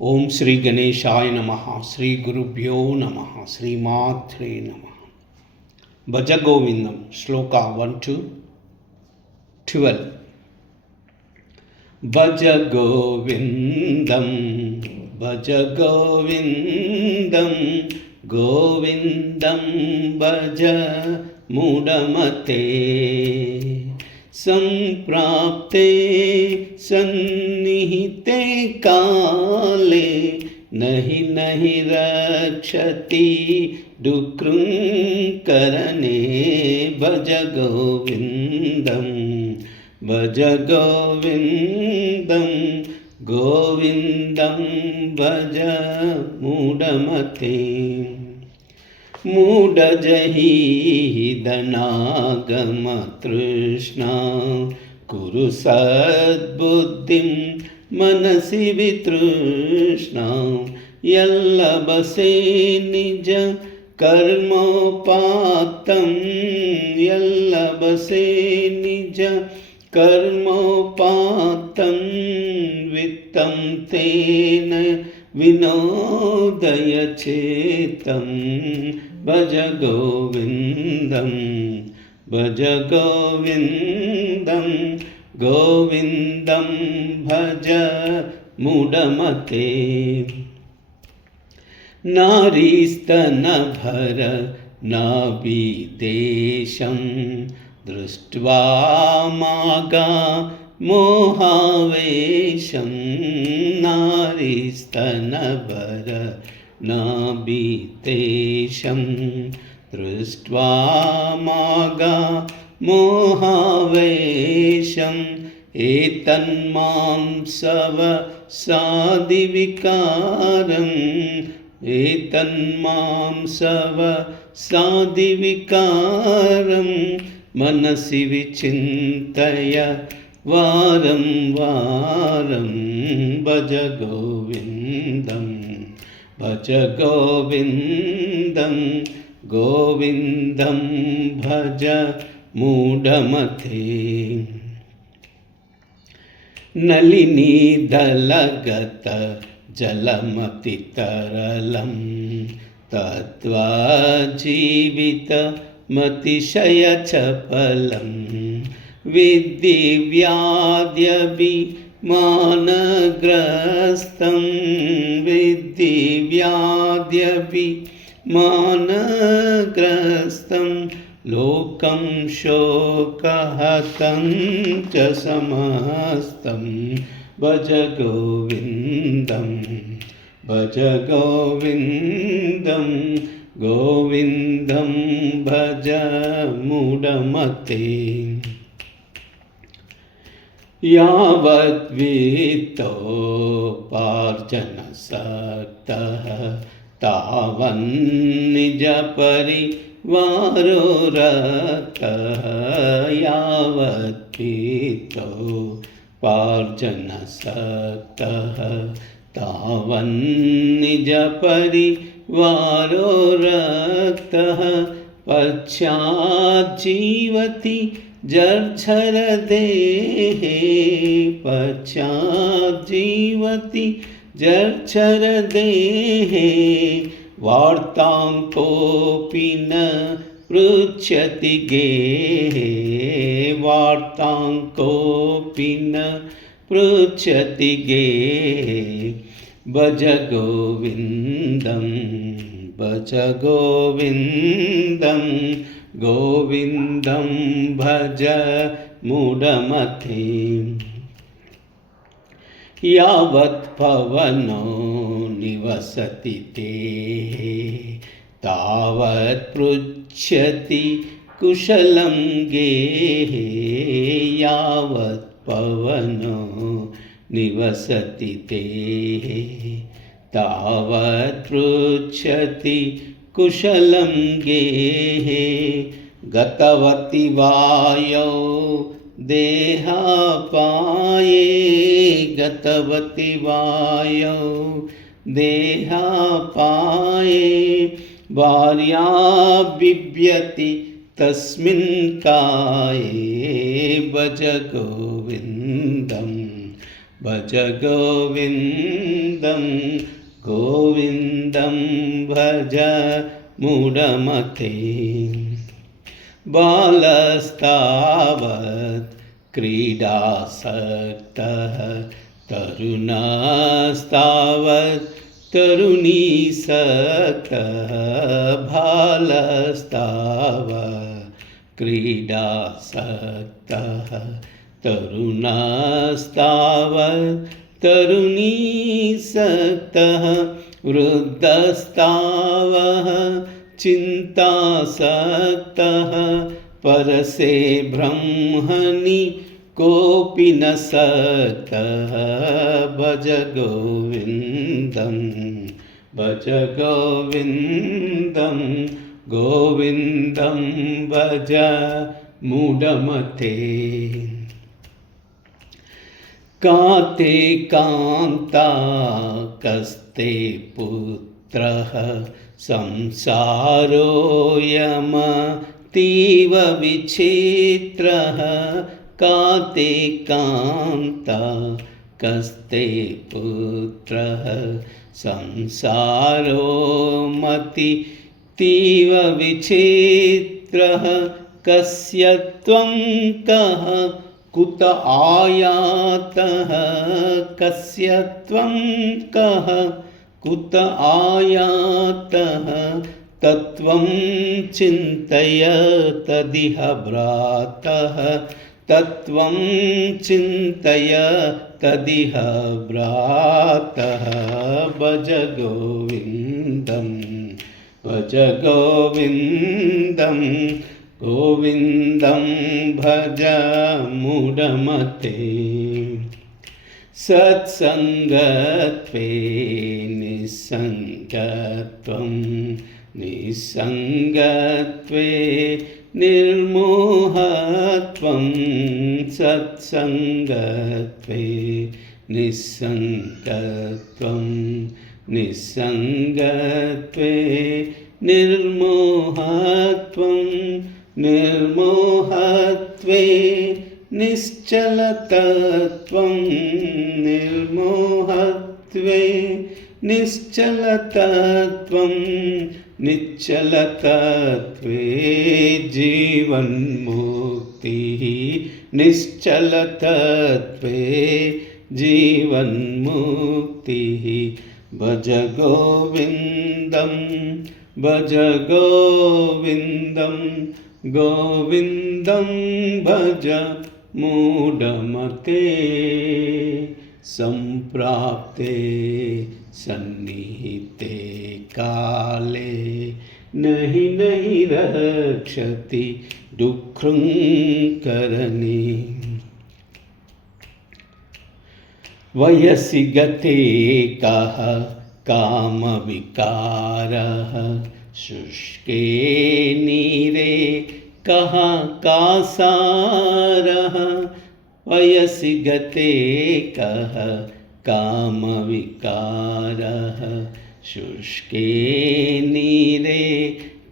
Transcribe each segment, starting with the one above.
ಓಂ ಶ್ರೀ ಗಣೇಶಾಯ ನಮಃ. ಶ್ರೀ ಗುರುಭ್ಯೋ ನಮಃ. ಶ್ರೀಮಾತ್ರೇ ನಮಃ. ಭಜ ಗೋವಿಂದಂ. ಶ್ಲೋಕ 1 to 12. ಭಜ ಗೋವಿಂದಂ ಭಜ ಗೋವಿಂದಂ ಗೋವಿಂದಂ ಭಜ ಮೂಢಮತೆ. ಸಂಪ್ರಾಪ್ತೆ ಸನ್ನಿಹಿತೆ ಕಾಲೇ ನಹಿ ನಹಿ ರಕ್ಷತಿ ಡುಕೃಂಕರನೇ. ಭಜ ಗೋವಿಂದಂ ಭಜ ಗೋವಿಂದಂ ಗೋವಿಂದಂ ಭಜ ಮೂಢಮತೆ. ಮೂಢಜಹೀದನಾಗಮ ತೃಷ್ಣಾ ಕುರು ಸದ್ಬುದ್ಧಿಂ ಮನಸಿ ವಿತೃಷ್ಣಾ. ಯಲ್ಲಭಸೆ ನಿಜ ಕರ್ಮೋಪಾತ್ತಂ ಯಲ್ಲಭಸೆ ನಿಜ ಕರ್ಮೋಪಾತ್ತಂ ವಿತ್ತಂ ತೇನ ವಿನೋದಯ ಚೇತಂ. ಭಜ ಗೋವಿಂದಂ ಭಜ ಗೋವಿಂದಂ ಗೋವಿಂದಂ ಭಜ ಮೂಢಮತೆ. ನಾರೀಸ್ತನಭರ ನಾಭಿದೇಶಂ ದೃಷ್ಟ್ವಾ ಮಾಗಾ ಮೋಹಾವೇಶಂ. ನಾರೀಸ್ತನಭರ ನಾಭಿದೇಶಂ ದೃಷ್ಟ್ವಾ ಮಾಗಾ ಮೋಹಾವೇಶಂ. ಏತನ್ಮಾಂಸವ ಸಾದಿವಿಕಾರಂ ಏತನ್ಮಾಂಸವ ಸಾದಿವಿಕಾರಂ. ಮನಸಿ ವಿಚಿಂತಯ ವಾರಂ ವಾರಂ. ಭಜ ಗೋವಿಂದಂ ಭಜ ಗೋವಿಂದಂ ಗೋವಿಂದಂ ಭಜ ಮೂಢಮತೆ. ನಳಿನೀದಲಗತ ಜಲಮತಿ ತರಳಂ ತತ್ವಜೀವಿತ ಮತಿಶಯ ಚಪಲಂ. ವಿದ್ಧಿ ವ್ಯಾಧ್ಯಭಿಮಾನಗ್ರಸ್ತಂ ವಿದ್ಧಿ ವ್ಯಾಧ್ಯಭಿಮಾನಗ್ರಸ್ತಂ. ಲೋಕಂ ಶೋಕಹತಂ ಚ ಸಮಸ್ತಂ. ಭಜ ಗೋವಿಂದಂ ಭಜ ಗೋವಿಂದಂ ಗೋವಿಂದಂ ಭಜ ಮೂಢಮತೆ. ಯಾವದ್ವಿತ್ತೋಪಾರ್ಜನಸಕ್ತಃ ತಾವನ್ನಿಜ ಪರಿವಾರೋ ರಕ್ತಃ. ಯಾವದ್ವಿತ್ತೋಪಾರ್ಜನಸಕ್ತಃ ತಾವನ್ನಿಜ ಪರಿವಾರೋ ರಕ್ತಃ. ಪಶ್ಚಾಜ್ಜೀವತಿ ಜರ್ಝರ ದೇಹೇ ಪಶ್ಚಾಜ್ಜೀವತಿ ಜರ್ಝರ ದೇಹೇ. ವಾರ್ತಾಂ ಕೋಪಿ ನ ಪೃಚ್ಛತಿ ಗೇಹೇ ವಾರ್ತಾಂ ಕೋಪಿ ನ ಪೃಚ್ಛತಿ ಗೇಹೇ. ಭಜ ಗೋವಿಂದಂ ಭಜ ಗೋವಿಂದಂ ಗೋವಿಂದಂ ಭಜ ಮೂಢಮತೆ. ಯಾವತ್ ಪವನೋ ನಿವಸತಿ ತೇಹೇ ತಾವತ್ ಪೃಚ್ಛತಿ ಕುಶಲಂ ಗೇಹೇ. ಯಾವತ್ ಪವನೋ ನಿವಸತಿ ತೇಹೇ ತಾವತ್ ಪೃಚ್ಛತಿ ಕುಶಲಂ ಗೇಹೇ. ಗತವತಿ ವಾಯೌ ದೇಹಾಪಾಯೇ ಗತವತಿ ವಾಯೌ ದೇಹಾಪಾಯೇ. ಭಾರ್ಯಾ ಬಿಭ್ಯತಿ ತಸ್ಮಿನ್ ಕಾಯೇ. ಭಜ ಗೋವಿಂದಂ भज गोविन्दं गोविन्दं भज मूढमते बालस्तावत् क्रीडासक्तः तरुणस्तावत् तरुणीसक्तः बालस्तावत् क्रीडासक्तः तरुणस्तावत् तरुणीसक्तः वृद्धस्तावः चिन्तासक्तः परसे ब्रह्मणि कोऽपि न सक्तः भज गोविन्दं भज गोविन्दं गोविन्दं भज मूढमते काते कान्ता कस्ते पुत्रः संसारोऽयमतीव विचित्रः काते कान्ता कस्ते पुत्रः संसारोऽयमतीव विचित्रः कस्य त्वं कः कुत आयातः कस्य त्वं कः कुत आयातः तत्त्वं चिन्तय तदिह भ्रातः तत्त्वं चिन्तय तदिह भ्रातः भज गोविन्दं भज गोविन्दं गोविन्दं भज मूढमते सत्सङ्गत्वे निस्सङ्गत्वं निस्सङ्गत्वे निर्मोहत्वं सत्सङ्गत्वे निस्सङ्गत्वं निस्सङ्गत्वे निर्मोहत्वं निर्मोहत्वे निश्चलतत्वं निर्मोहत्वे निश्चलतत्वं निश्चलतत्वे जीवन्मुक्तिः निश्चलतत्वे जीवन्मुक्तिः भज गोविन्दं भज गोविन्दं गोविन्दं भज मूढमते सम्प्राप्ते सन्निहिते काले नहि नहि रक्षति दुःखङ्करणे वयसि गते कः कामविकारः शुष्के नीरे कः कासारः वयसि गते कः कामविकारः शुष्के नीरे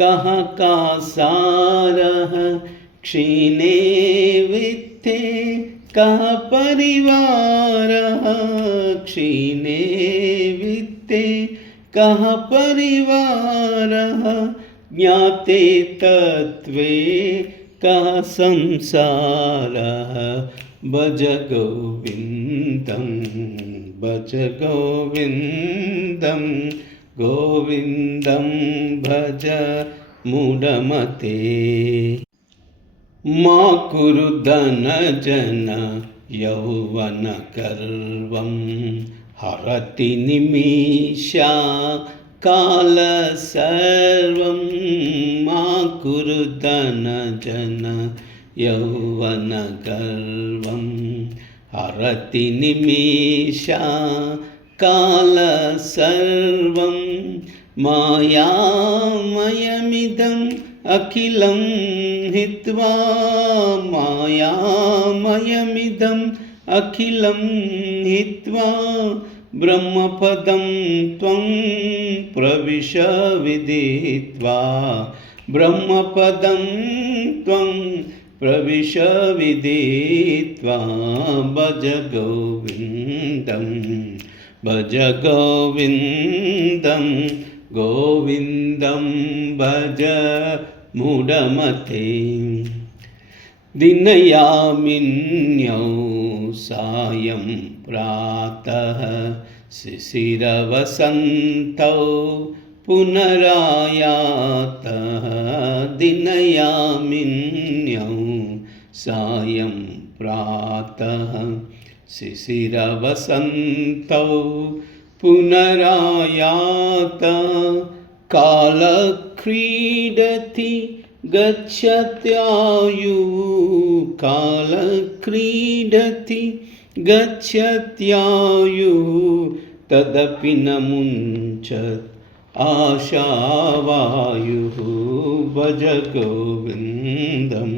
कः कासारः क्षीणे वित्ते कः परिवारः क्षीणे वित्ते कः परिवारः ज्ञाते तत्त्वे कः संसारः भज गोविन्दं भज गोविन्दं गोविन्दं भज मूढमते मा कुरु धनजन यौवनगर्वं हरति निमिषा काल सर्वं मा कुरु धनजन यौवनगर्वं हरति निमिषा काल सर्वं मायामयमिदम् अखिलं हित्वा मायामयमिदम् अखिलं हित्वा ब्रह्मपदं त्वं प्रविश विदित्वा ब्रह्मपदं त्वं प्रविश विदित्वा भज गोविन्दं भज गोविन्दं गोविन्दं भज मूढमते दिनयामिन्यौ सायं प्रातः शिशिरवसन्तौ पुनरायातः दिनयामिन्यौ सायं प्रातः शिशिरवसन्तौ पुनरायात कालक्रीडति गच्छत्यायुः कालक्रीडति गच्छत्यायुः तदपि न मुञ्चत् आशावायुः भज गोविन्दं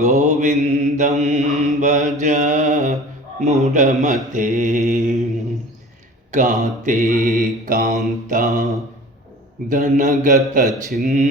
गोविन्दं भज मूढमते काते कान्ता धनगतचिन्